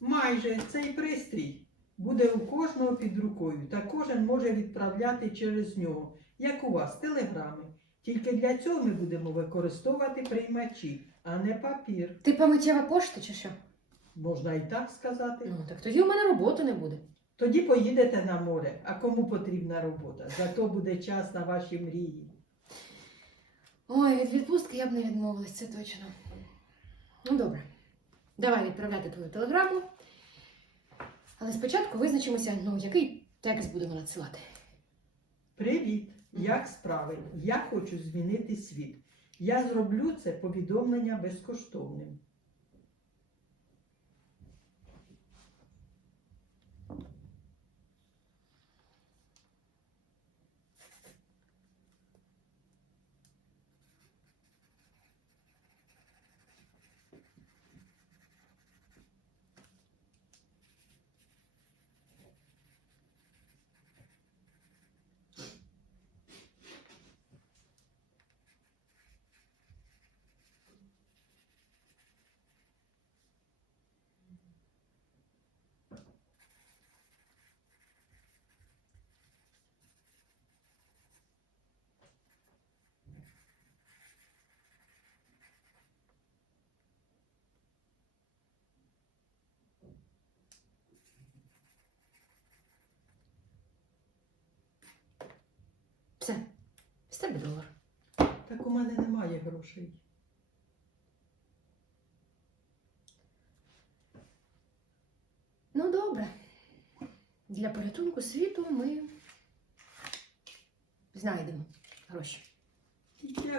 Майже цей пристрій буде у кожного під рукою, та кожен може відправляти через нього, як у вас, телеграми. Тільки для цього ми будемо використовувати приймачі, а не папір. Ти помиттєва пошта чи що? Можна і так сказати. Ну, так тоді у мене роботи не буде. Тоді поїдете на море, а кому потрібна робота? Зато буде час на ваші мрії. Ой, від відпустки я б не відмовилась, це точно. Ну, добре. Давай відправляти твою телеграму. Але спочатку визначимося, ну, який текст будемо надсилати. Привіт! Як справи? Я хочу змінити світ. Я зроблю це повідомлення безкоштовним. Все. З тебе долар. Так у мене немає грошей. Ну, добре. Для порятунку світу ми знайдемо гроші. Я